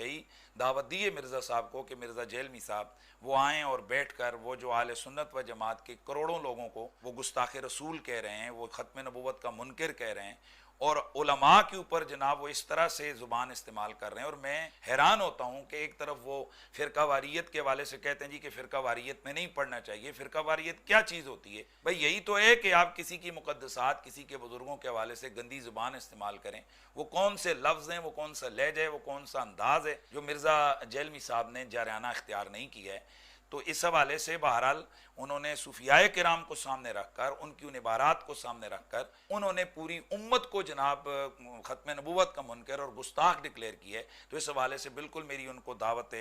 واقعی دعوت دی ہے مرزا صاحب کو کہ مرزا جیلمی صاحب وہ آئیں اور بیٹھ کر وہ جو اہل سنت و جماعت کے کروڑوں لوگوں کو وہ گستاخ رسول کہہ رہے ہیں، وہ ختم نبوت کا منکر کہہ رہے ہیں، اور علماء کے اوپر جناب وہ اس طرح سے زبان استعمال کر رہے ہیں. اور میں حیران ہوتا ہوں کہ ایک طرف وہ فرقہ واریت کے حوالے سے کہتے ہیں جی کہ فرقہ واریت میں نہیں پڑھنا چاہیے. فرقہ واریت کیا چیز ہوتی ہے بھائی؟ یہی تو ہے کہ آپ کسی کی مقدسات، کسی کے بزرگوں کے حوالے سے گندی زبان استعمال کریں. وہ کون سے لفظ ہیں، وہ کون سا لہجہ ہے، وہ کون سا انداز ہے جو مرزا جیلمی صاحب نے جارحانہ اختیار نہیں کیا ہے. تو اس حوالے سے بہرحال انہوں نے صوفیاء کرام کو سامنے رکھ کر، ان کی ان عبارات کو سامنے رکھ کر انہوں نے پوری امت کو جناب ختم نبوت کا منکر اور گستاخ ڈکلیئر کیا ہے. تو اس حوالے سے بالکل میری ان کو دعوت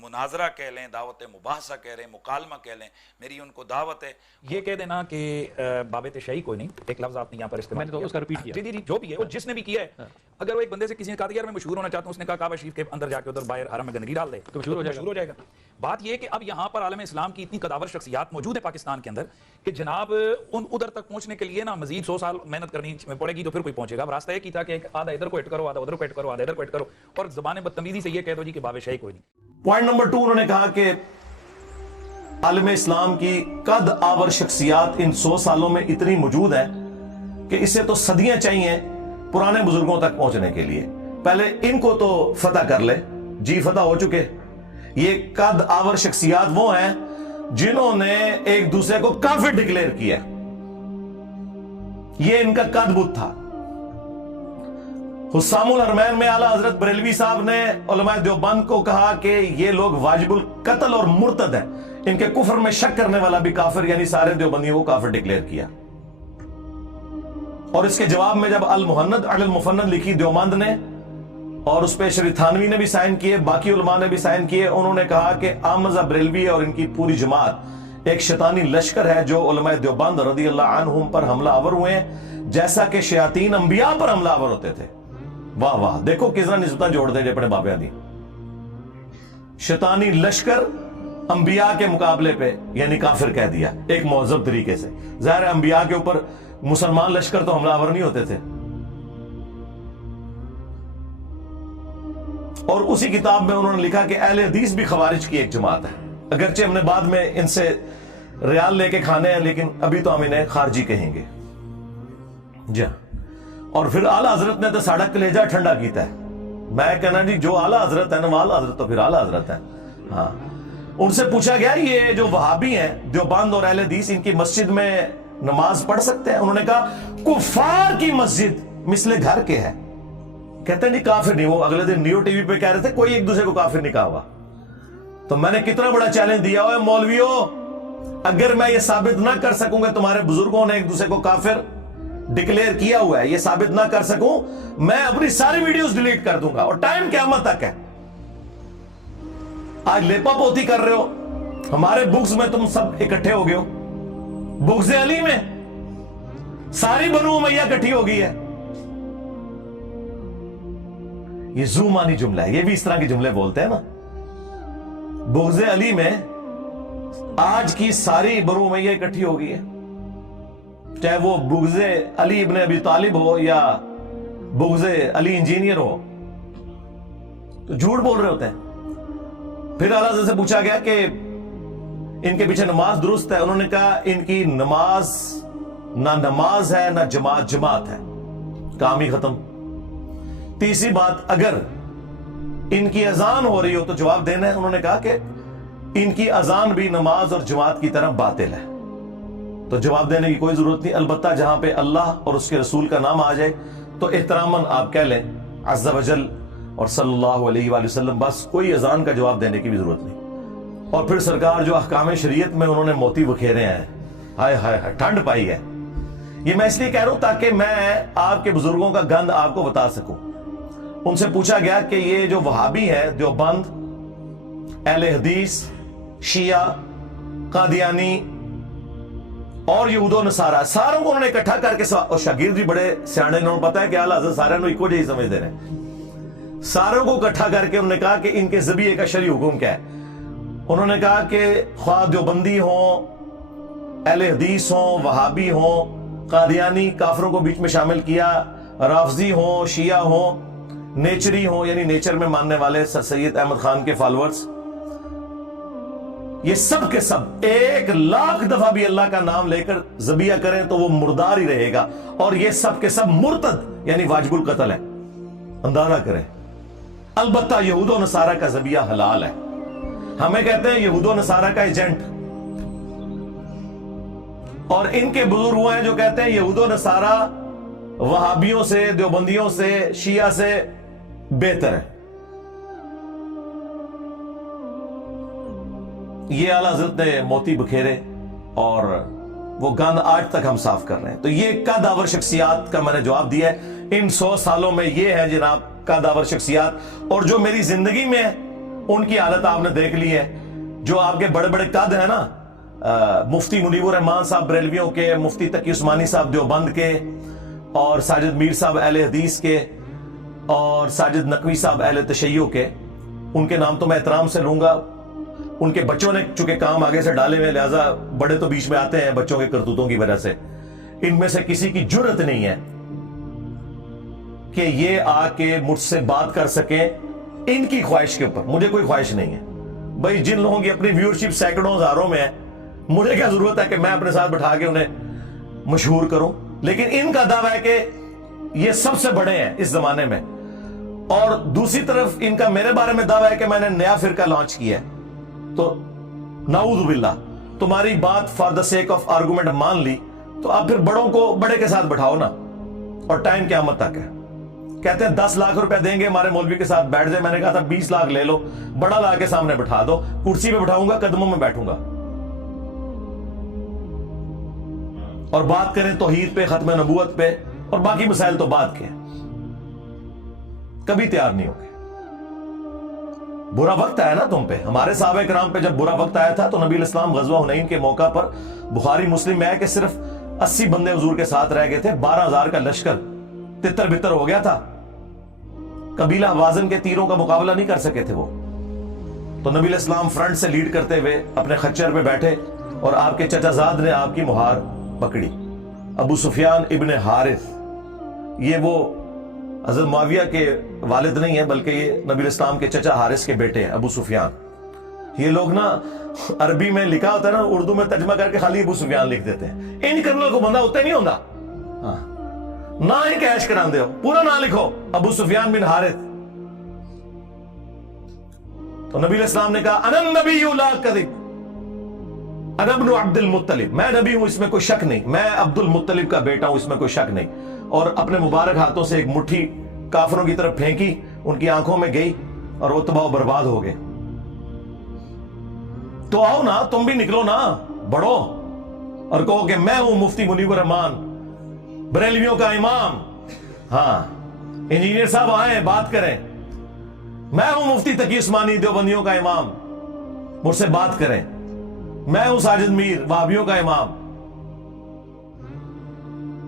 مناظرہ کہہ لیں، دعوت مباحثہ کہہ لیں، مکالمہ کہہ لیں، میری ان کو دعوت ہے. یہ کہہ دینا کہ باب تشیع کوئی نہیں، ایک لفظ آپ نے یہاں پر استعمال کیا، میں نے تو اس کا ریپیٹ کیا. جی جو بھی ہے، وہ جس نے بھی کیا ہے، اگر وہ ایک بندے سے کسی نے کہا یار میں مشہور ہونا چاہتا ہوں، اس نے کہا کعبہ شریف کے اندر جا کے ادھر باہر حرم میں گندگی ڈال دے تو مشہور ہو جائے گا. بات یہ ہے کہ اب یہاں پر عالم اسلام کی اتنی قداور شخصیات موجود ہیں پاکستان کے اندر کہ جناب ان ادھر تک پہنچنے کے لیے نا مزید 100 سال محنت کرنی پڑے گی تو پھر کوئی پہنچے گا. راستہ یہ تھا کہ آدھا ادھر کو ہٹ کرو، آدھا ادھر کو ہٹ کرو، آدھا ادھر کو ہٹ کرو، اور زبان بدتمیزی سے یہ کہہ دو جی کہ باب شیع کوئی نہیں. پوائنٹ نمبر 2 انہوں نے کہا کہ عالم اسلام کی قد آور شخصیات ان 100 سالوں میں اتنی موجود ہیں کہ اسے تو صدیاں چاہیے پرانے بزرگوں تک پہنچنے کے لیے. پہلے ان کو تو فتح کر لے. جی فتح ہو چکے. یہ قد آور شخصیات وہ ہیں جنہوں نے ایک دوسرے کو کافر ڈکلیئر کیا. یہ ان کا قد بت تھا. حسام الحرمین میں اعلیٰ حضرت بریلوی صاحب نے علماء دیوبند کو کہا کہ یہ لوگ واجب القتل اور مرتد ہیں، ان کے کفر میں شک کرنے والا بھی کافر، یعنی سارے دیوبندیوں کو کافر ڈکلیئر کیا. اور اس کے جواب میں جب المہند علی المفند لکھی دیوبند نے، اور اس پہ شریف تھانوی نے بھی سائن کیے، باقی علماء نے بھی سائن کیے، انہوں نے کہا کہ احمد بریلوی اور ان کی پوری جماعت ایک شیطانی لشکر ہے جو علماء دیوبند رضی اللہ عنہم پر حملہ آور ہوئے ہیں جیسا کہ شیاطین انبیاء پر حملہ آور ہوتے تھے. واہ واہ، دیکھو کس طرح نسبتاں جوڑ دے اپنے بابیاں دی. شیطانی لشکر انبیاء کے مقابلے پہ یعنی کافر کہہ دیا ایک مہذب طریقے سے. ظاہر انبیاء کے اوپر مسلمان لشکر تو حملہ آور نہیں ہوتے تھے. اور اسی کتاب میں انہوں نے لکھا کہ اہل حدیث بھی خوارج کی ایک جماعت ہے. اگرچہ ہم نے بعد میں ان سے ریال لے کے کھانے ہیں، لیکن ابھی تو ہم انہیں خارجی کہیں گے. جی. اور پھر اعلیٰ حضرت نے تو ساڑھا کلیجہ ٹھنڈا کیتا ہے. میں کہنا جی جو اعلیٰ حضرت ہے نا وہ اعلیٰ حضرت تو پھر اعلیٰ حضرت ہے. ہاں، ان سے پوچھا گیا یہ جو وہابی ہیں دیوبند اور اہل حدیث ان کی مسجد میں نماز پڑھ سکتے ہیں؟ انہوں نے کہا کفار کی مسجد مثل گھر کے ہے. کہتے ہیں نہیں کافر نہیں. وہ اگلے دن نیو ٹی وی پہ کہہ رہے تھے کوئی ایک دوسرے کو کافر نہیں کہا ہوا. تو میں نے کتنا بڑا چیلنج دیا ہوئے مولویوں، اگر میں یہ ثابت نہ کر سکوں کہ تمہارے بزرگوں نے ایک دوسرے کو کافر ڈکلیئر کیا ہوا ہے، یہ ثابت نہ کر سکوں، میں اپنی ساری ویڈیوز ڈیلیٹ کر دوں گا. اور ٹائم قیامت تک ہے. آج لیپا پوتی کر رہے ہو. ہمارے بکس میں تم سب اکٹھے ہو گئے ہو. بغض علی میں ساری بنو امیہ اکٹھی ہو گئی ہے. یہ زومانی جملہ ہے. یہ بھی اس طرح کے جملے بولتے ہیں نا. بغض علی میں آج کی ساری بنو امیہ اکٹھی ہو گئی ہے، چاہے وہ بغض علی ابن ابی طالب ہو یا بغض علی انجینئر ہو. تو جھوٹ بول رہے ہوتے ہیں. پھر اعلیٰ حضرت سے پوچھا گیا کہ ان کے پیچھے نماز درست ہے؟ انہوں نے کہا ان کی نماز نہ نماز ہے نہ جماعت ہے. کام ہی ختم. تیسری بات، اگر ان کی اذان ہو رہی ہو تو جواب دینا ہے. انہوں نے کہا کہ ان کی اذان بھی نماز اور جماعت کی طرح باطل ہے، تو جواب دینے کی کوئی ضرورت نہیں. البتہ جہاں پہ اللہ اور اس کے رسول کا نام آ جائے تو احتراماً آپ کہہ لیں عز وجل اور صلی اللہ علیہ وآلہ وسلم، بس کوئی اذان کا جواب دینے کی بھی ضرورت نہیں. اور پھر سرکار جو احکام شریعت میں انہوں نے موتی بکھیرے ہیں، ہائے ہائے ہائے ٹھنڈ پائی ہے. یہ میں اس لیے کہہ رہا ہوں تاکہ میں آپ کے بزرگوں کا گند آپ کو بتا سکوں. ان سے پوچھا گیا کہ یہ جو وہابی ہے دیوبند، اہل حدیث، شیعہ، قادیانی اور یہود و نصارہ، ساروں کو انہوں نے اکٹھا کر کے اور شاگرد بھی بڑے سیانے، انہوں نے پتا ہے کہ اعلیٰ حضرت سارے انہوں ایکو جہی سمجھ دے رہے ہیں. ساروں کو اکٹھا کر کے انہوں نے کہا کہ ان کے ذبیحے کا شرعی حکم کیا ہے. انہوں نے کہا کہ خواہ دیوبندی ہوں، اہل حدیث ہوں، وہابی ہوں، قادیانی، کافروں کو بیچ میں شامل کیا، رافضی ہوں، شیعہ ہوں، نیچری ہوں یعنی نیچر میں ماننے والے سر سید احمد خان کے فالورز، یہ سب کے سب 1,00,000 دفعہ بھی اللہ کا نام لے کر ذبیحہ کریں تو وہ مردار ہی رہے گا، اور یہ سب کے سب مرتد یعنی واجب القتل ہے. اندازہ کریں. البتہ یہود و نصارہ کا ذبیحہ حلال ہے. ہمیں کہتے ہیں یہود و نصارہ کا ایجنٹ، اور ان کے بزرگ وہ ہیں جو کہتے ہیں یہود و نصارہ وہابیوں سے، دیوبندیوں سے، شیعہ سے بہتر ہے. یہ اعلیٰ حضرت نے موتی بکھیرے اور وہ گند آج تک ہم صاف کر رہے ہیں. تو یہ قدآور شخصیات کا میں نے جواب دیا ہے. ان 100 سالوں میں یہ ہے جناب قدآور شخصیات، اور جو میری زندگی میں ان کی حالت آپ نے دیکھ لی ہے. جو آپ کے بڑے بڑے قد ہیں نا، مفتی منیب الرحمان صاحب بریلویوں کے، مفتی تقی عثمانی صاحب دیوبند کے، اور ساجد میر صاحب اہل حدیث کے، اور ساجد نقوی صاحب اہل تشیع کے، ان کے نام تو میں احترام سے لوں گا. ان کے بچوں نے چونکہ کام آگے سے ڈالے ہوئے، لہذا بڑے تو بیچ میں آتے ہیں بچوں کے کرتوتوں کی وجہ سے. ان میں سے کسی کی جرت نہیں ہے کہ یہ آ کے مجھ سے بات کر سکیں ان کی خواہش کے اوپر. مجھے کوئی خواہش نہیں ہے بھائی. جن لوگوں کی اپنی ویورشپ سینکڑوں ہزاروں میں ہے، مجھے کیا ضرورت ہے کہ میں اپنے ساتھ بٹھا کے انہیں مشہور کروں. لیکن ان کا دعویٰ ہے کہ یہ سب سے بڑے ہیں اس زمانے میں، اور دوسری طرف ان کا میرے بارے میں دعویٰ ہے کہ میں نے نیا فرقہ لانچ کیا ہے. تو نعوذ باللہ، تمہاری بات for the sake of argument مان لی تو آپ پھر بڑوں کو بڑے کے ساتھ بٹھاؤ نا، اور ٹائم قیامت تک ہے. کہتے ہیں 10 لاکھ روپے دیں گے ہمارے مولوی کے ساتھ بیٹھ جائے. میں نے کہا تھا 20 لاکھ لے لو، بڑا لا کے سامنے بٹھا دو، کرسی پہ بٹھاؤں گا، قدموں میں بیٹھوں گا، اور بات کریں توحید پہ، ختم نبوت پہ، اور باقی مسائل تو بات کے. کبھی تیار نہیں ہوگے. برا وقت آیا نا تم پہ. ہمارے صحابہ کرام پہ جب برا وقت آیا تھا تو نبی الاسلام غزوہ حنین کے موقع پر بخاری مسلم میں ہے کہ صرف 80 بندے حضور کے ساتھ رہ گئے تھے. 12,000 کا لشکر تتر بتر ہو گیا تھا. قبیلہ حوازن کے تیروں کا مقابلہ نہیں کر سکے تھے وہ. تو نبی الاسلام فرنٹ سے لیڈ کرتے ہوئے اپنے خچر پہ بیٹھے، اور آپ کے چچا زاد نے آپ کی مہار پکڑی. ابو سفیان ابن حارث، یہ وہ حضرت معاویہ کے والد نہیں ہیں بلکہ یہ نبی الاسلام کے چچا حارث کے بیٹے ہیں ابو سفیان. یہ لوگ نا عربی میں لکھا ہوتا ہے نا، اردو میں ترجمہ کر کے خالی ابو سفیان لکھ دیتے ہیں. ان کرنل کو بندہ ہوتا نہیں ہوتا، نہ ہی کیش کراندے ہو، پورا نہ لکھو ابو سفیان بن حارث. تو نبی الاسلام نے کہا انا النبی لا کذب، انا ابن عبد المطلب، میں نبی ہوں اس میں کوئی شک نہیں، میں عبد المطلب کا بیٹا ہوں اس میں کوئی شک نہیں. اور اپنے مبارک ہاتھوں سے ایک مٹھی کافروں کی طرف پھینکی، ان کی آنکھوں میں گئی اور وہ تباہ و برباد ہو گئے. تو آؤ نا، تم بھی نکلو نا، بڑھو اور کہو کہ میں ہوں مفتی منیب الرحمان بریلویوں کا امام. ہاں انجینئر صاحب آئیں بات کریں. میں ہوں مفتی تقی عثمانی دیوبندیوں کا امام، مجھ سے بات کریں. میں ہوں ساجد میر وہابیوں کا امام.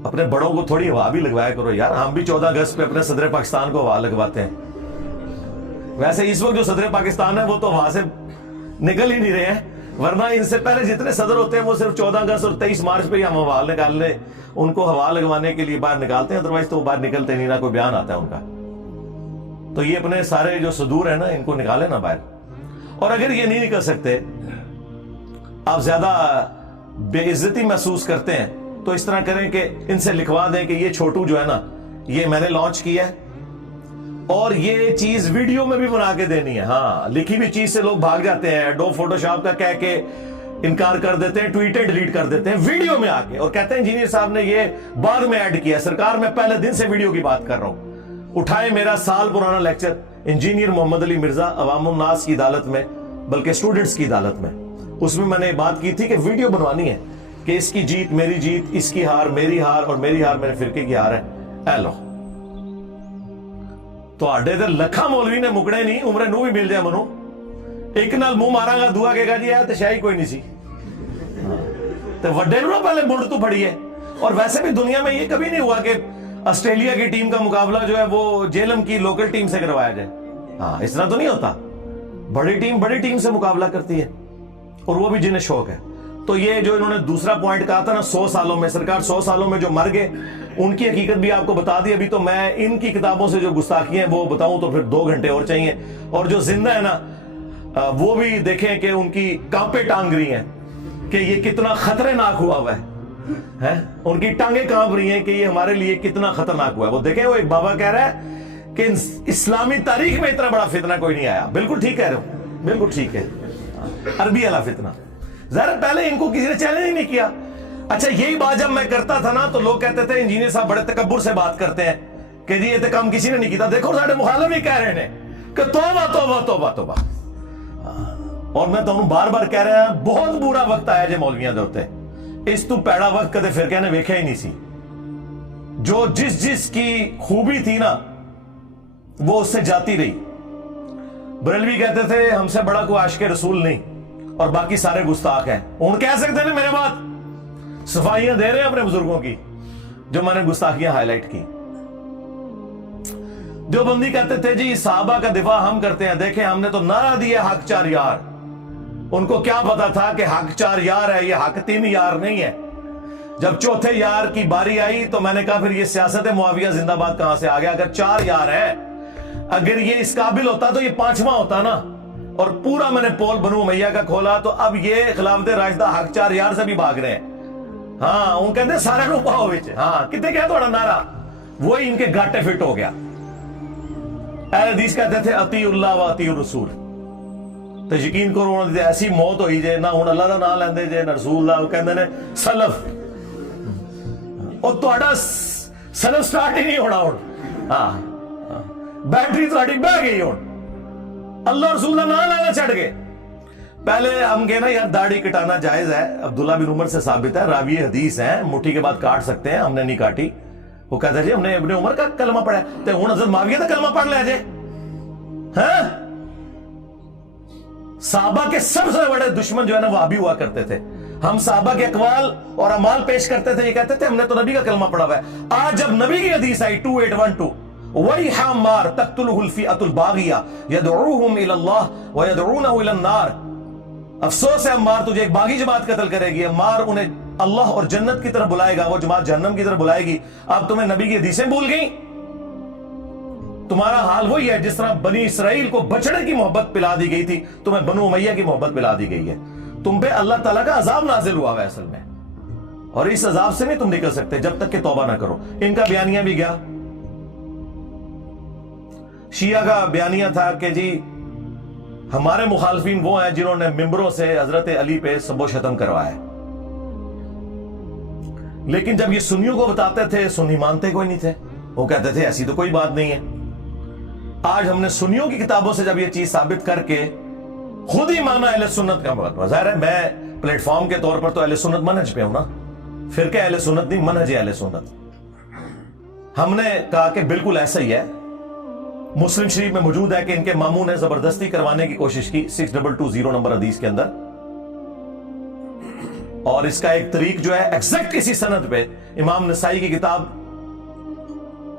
اپنے بڑوں کو تھوڑی ہوا بھی لگوایا کرو یار. ہم بھی 14 اگست پہ اپنے صدر پاکستان کو ہوا لگواتے ہیں. ویسے اس وقت جو صدر پاکستان ہے وہ تو وہاں سے نکل ہی نہیں رہے ہیں، ورنہ ان سے پہلے جتنے صدر ہوتے ہیں وہ صرف 14 اگست اور 23 مارچ پہ ہی ہم ہوا نکالنے، ان کو ہوا لگوانے کے لیے باہر نکالتے ہیں، ادروائز تو وہ باہر نکلتے نہیں، نہ کوئی بیان آتا ہے ان کا. تو یہ اپنے سارے جو صدور ہیں نا ان کو نکالے نا باہر. اور اگر یہ نہیں نکل سکتے، آپ زیادہ بے عزتی محسوس کرتے ہیں، تو اس طرح کریں کہ ان سے لکھوا دیں کہ یہ چھوٹو جو ہے نا یہ میں نے لانچ کیا ہے، اور یہ چیز ویڈیو میں بھی بنا کے دینی ہے. ہاں لکھی ہوئی چیز سے لوگ بھاگ جاتے ہیں، ایڈوب فوٹو شاپ کا کہہ کے انکار کر دیتے ہیں، ٹویٹر ڈیلیٹ کر دیتے ہیں، ویڈیو میں آ کے اور کہتے ہیں انجینئر صاحب نے یہ بعد میں ایڈ کیا. سرکار میں پہلے دن سے ویڈیو کی بات کر رہا ہوں. اٹھائے میرا سال پرانا لیکچر انجینئر محمد علی مرزا عوام الناس کی عدالت میں، بلکہ اسٹوڈنٹس کی عدالت میں. اس میں نے بات کی تھی کہ ویڈیو بنوانی ہے کہ اس کی جیت میری جیت، اس کی ہار میری ہار، اور میری ہار میرے فرقے کی ہار ہے. اے لو تو آڈے در لکھا مولوی نے مکڑے نہیں، عمرے نو بھی مل جائے منو ایک نال منہ مارا گا دعا کے گا جی ہے شاہی کوئی نہیں سی تو وڈے نو پہلے منڈ تو پڑی ہے. اور ویسے بھی دنیا میں یہ کبھی نہیں ہوا کہ آسٹریلیا کی ٹیم کا مقابلہ جو ہے وہ جیلم کی لوکل ٹیم سے کروایا جائے. ہاں اس طرح تو نہیں ہوتا. بڑی ٹیم سے مقابلہ کرتی ہے، اور وہ بھی جنہیں شوق ہے. تو یہ جو انہوں نے دوسرا پوائنٹ کہا تھا نا 100 سالوں میں، سرکار 100 سالوں میں جو مر گئے ان کی حقیقت بھی آپ کو بتا دی. ابھی تو میں ان کی کتابوں سے جو گستاخی ہیں وہ بتاؤں تو پھر 2 گھنٹے اور چاہیے. اور جو زندہ ہے نا وہ بھی دیکھیں کہ ان کی کانپیں ٹانگ رہی ہیں کہ یہ کتنا خطرناک ہوا ہے. ان کی ٹانگیں کانپ رہی ہیں کہ یہ ہمارے لیے کتنا خطرناک ہوا ہے. وہ دیکھیں وہ ایک بابا کہہ رہا ہے کہ اسلامی تاریخ میں اتنا بڑا فتنہ کوئی نہیں آیا. بالکل ٹھیک کہہ رہے ہو، بالکل ٹھیک ہے. عربی والا فتنہ ظاہر پہلے ان کو کسی نے چیلنج ہی نہیں کیا. اچھا یہی بات جب میں کرتا تھا نا تو لوگ کہتے تھے انجینئر صاحب بڑے تکبر سے بات کرتے ہیں کہ جی یہ تو کام کسی نے نہیں کیتا. دیکھو ساڑھے مخالف ہی کہہ رہے ہیں کہ توبہ توبہ توبہ توبہ. اور میں تو بار بار کہہ رہا ہوں بہت برا وقت آیا جے مولویاں دے ہوتے. اس تو پیڑا وقت کدے فرقے نے ویکھیا ہی نہیں سی. جو جس کی خوبی تھی نا وہ اس سے جاتی رہی. بریلوی کہتے تھے ہم سے بڑا کوئی عاشق رسول نہیں اور باقی سارے گستاخ ہیں. ان کہہ سکتے ہیں میرے بات صفائیاں دے رہے ہیں اپنے بزرگوں کی جو میں نے گستاخیاں ہائی لائٹ کی. دیوبندی کہتے تھے جی صحابہ کا دفاع ہم کرتے ہیں. دیکھیں ہم نے تو نعرہ دیا حق 4 یار. ان کو کیا پتا تھا کہ حق 4 یار ہے، یہ حق 3 یار نہیں ہے. جب چوتھے یار کی باری آئی تو میں نے کہا پھر یہ سیاست معاویہ زندہ باد کہاں سے آ گیا؟ اگر 4 یار ہے، اگر یہ اس قابل ہوتا تو یہ 5واں ہوتا نا. اور پورا میں نے پول بنو امیہ کا کھولا تو اب یہ خلافت راشدہ حق 4 یار سے بھی بھاگ رہے ہیں. ہاں ان کہتے ہیں سارے نو پاؤ وچ. ہاں کتنے کیا تھوڑا نعرہ وہی ان کے گاٹے فٹ ہو گیا. اہل حدیث کہتے تھے اطیع اللہ و اطیع الرسول. تو یقین کرو انہوں نے ایسی موت ہوئی جے نہ ہن اللہ دا نام لیندے جے نہ رسول اللہ. وہ کہندے نے سلف اور تہاڈا سلف سٹارٹ ہی نہیں ہونا ہن. ہاں بیٹری تہاڈی بہ گئی ہن. اللہ رسول دا نام لینا چھڑ گئے. پہلے ہم کہنا یار داڑھی کٹانا جائز ہے. عبداللہ بن عمر سے ثابت ہے، راوی حدیث ہیں، مٹھی کے بعد کاٹ سکتے ہیں. ہم نے نہیں کاٹی. وہ کہتا ہے جی ہم نے ابن عمر کا کلمہ پڑھا ہے تو ہن حضرت معاویہ کا کلمہ پڑھ لے جے. ہاں صحابہ کے سب سے بڑے دشمن جو ہے نا وہ وہابی ہوا کرتے تھے. ہم صحابہ کے اقوال اور اعمال پیش کرتے تھے، یہ کہتے تھے ہم نے تو نبی کا کلمہ پڑھا ہوا ہے. آج جب نبی کی حدیث آئی 2812 وَيْحَ عَمَّارَ تَقْتُلُهُ الْفِئَةُ الْبَاغِيَةُ يَدْعُوهُمْ إِلَى اللَّهِ وَيَدْعُونَهُ إِلَى النَّارِ. افسوس ہے عمار تجھے ایک باغی جماعت قتل کرے گی. عمار انہیں اللہ اور جنت کی طرف بلائے گا، وہ جماعت جہنم کی طرف بلائے گی. اب تمہیں نبی کی حدیثیں بھول گئیں. تمہارا حال وہی ہے جس طرح بنی اسرائیل کو بچڑے کی محبت پلا دی گئی تھی تمہیں بنو امیہ کی محبت پلا دی گئی ہے. تم پہ اللہ تعالیٰ کا عذاب نازل ہوا ہے اصل میں، اور اس عذاب سے نہیں تم نکل سکتے جب تک کہ توبہ نہ کرو. ان کا بیانیہ بھی گیا. شیعہ کا بیانیہ تھا کہ جی ہمارے مخالفین وہ ہیں جنہوں نے ممبروں سے حضرت علی پہ سب و شتم کروایا. لیکن جب یہ سنیوں کو بتاتے تھے سنی مانتے کوئی نہیں تھے. وہ کہتے تھے ایسی تو کوئی بات نہیں ہے. آج ہم نے سنیوں کی کتابوں سے جب یہ چیز ثابت کر کے خود ہی مانا اہل سنت کا مطلب. ظاہر ہے میں پلیٹ فارم کے طور پر تو اہل سنت منہج پہ ہوں نا، فرقہ اہل سنت نہیں، منہج اہل سنت. ہم نے کہا کہ بالکل ایسا ہی ہے. مسلم شریف میں موجود ہے کہ ان کے ماموں نے زبردستی کروانے کی کوشش کی 6220 نمبر حدیث کے اندر. اور اس کا ایک طریق جو ہے ایگزیکٹ اسی سند پہ امام نسائی کی کتاب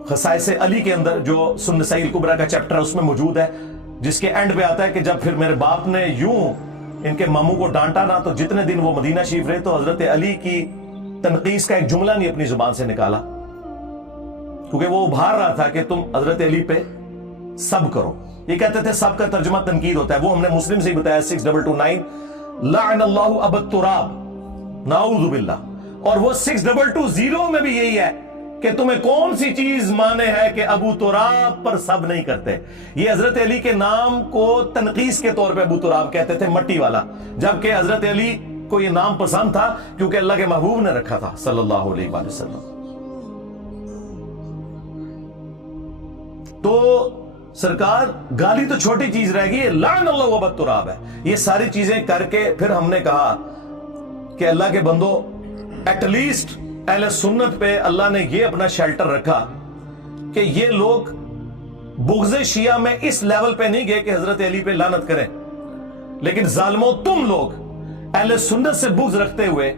خصائص علی کے اندر جو سنن نسائی الکبریٰ کا چیپٹر ہے اس میں موجود ہے، جس کے اینڈ پہ آتا ہے کہ جب پھر میرے باپ نے یوں ان کے ماموں کو ڈانٹا نا تو جتنے دن وہ مدینہ شریف رہے تو حضرت علی کی تنقیص کا ایک جملہ نہیں اپنی زبان سے نکالا، کیونکہ وہ ابھار رہا تھا کہ تم حضرت علی پہ سب کرو. یہ کہتے تھے سب کا ترجمہ تنقید ہوتا ہے. وہ ہم نے مسلم سے ہی بتایا 6229 لعن اللہ ابا التراب نعوذ باللہ. اور وہ 6220 میں بھی یہی ہے کہ تمہیں کون سی چیز مانے ہے کہ ابو تراب پر سب نہیں کرتے. یہ حضرت علی کے نام کو تنقیص کے طور پہ ابو تراب کہتے تھے، مٹی والا، جبکہ حضرت علی کو یہ نام پسند تھا کیونکہ اللہ کے محبوب نے رکھا تھا صلی اللہ علیہ وآلہ وسلم. تو سرکار گالی تو چھوٹی چیز رہ گئی، لعن اللہ ابا التراب ہے. یہ ساری چیزیں کر کے پھر ہم نے کہا کہ اللہ کے بندو ایٹ لیسٹ اہل سنت پہ اللہ نے یہ اپنا شیلٹر رکھا کہ یہ لوگ بغض شیعہ میں اس لیول پہ نہیں گئے کہ حضرت علی پہ لعنت کریں، لیکن ظالموں تم لوگ اہل سنت سے بغض رکھتے ہوئے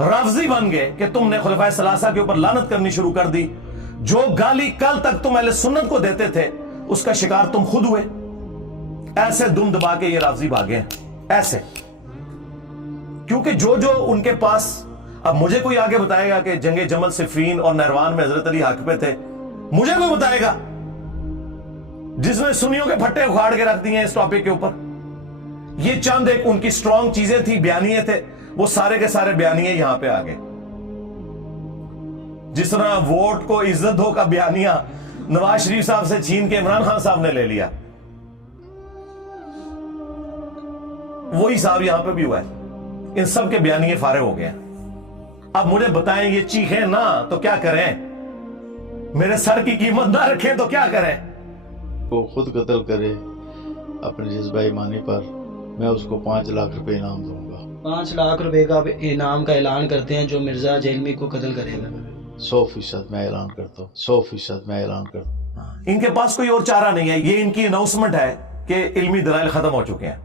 رافضی بن گئے کہ تم نے خلفائے ثلاثہ کے اوپر لعنت کرنی شروع کر دی. جو گالی کل تک تم اہل سنت کو دیتے تھے اس کا شکار تم خود ہوئے. ایسے دم دبا کے یہ رافضی بھاگے ہیں ایسے. کیونکہ جو ان کے پاس، اب مجھے کوئی آگے بتائے گا کہ جنگ جمل صفین اور نہروان میں حضرت علی حق پہ تھے، مجھے کوئی بتائے گا جس نے سنیوں کے پھٹے اکھاڑ کے رکھ دیے ہیں اس ٹاپک کے اوپر؟ یہ چند ایک ان کی سٹرونگ چیزیں تھی، بیانیے تھے، وہ سارے کے سارے بیانیے یہاں پہ آ گئے. جس طرح ووٹ کو عزت ہو کا بیانیہ نواز شریف صاحب سے چھین کے عمران خان صاحب نے لے لیا، وہی صاحب یہاں پہ بھی ہوا ہے. ان سب کے بیانیے فارغ ہو گئے ہیں. اب مجھے بتائیں یہ چیخیں نہ تو کیا کریں؟ میرے سر کی قیمت نہ رکھیں تو کیا کریں؟ وہ خود قتل کرے اپنے جذبہ ایمانی پر، میں اس کو 5 لاکھ روپے انعام دوں گا. 5 لاکھ روپے کا انعام کا اعلان کرتے ہیں جو مرزا جیلمی کو قتل کرے گا. 100% میں اعلان کرتا ہوں، 100% میں اعلان کرتا ہوں. ان کے پاس کوئی اور چارہ نہیں ہے. یہ ان کی اناؤنسمنٹ ہے کہ علمی دلائل ختم ہو چکے ہیں.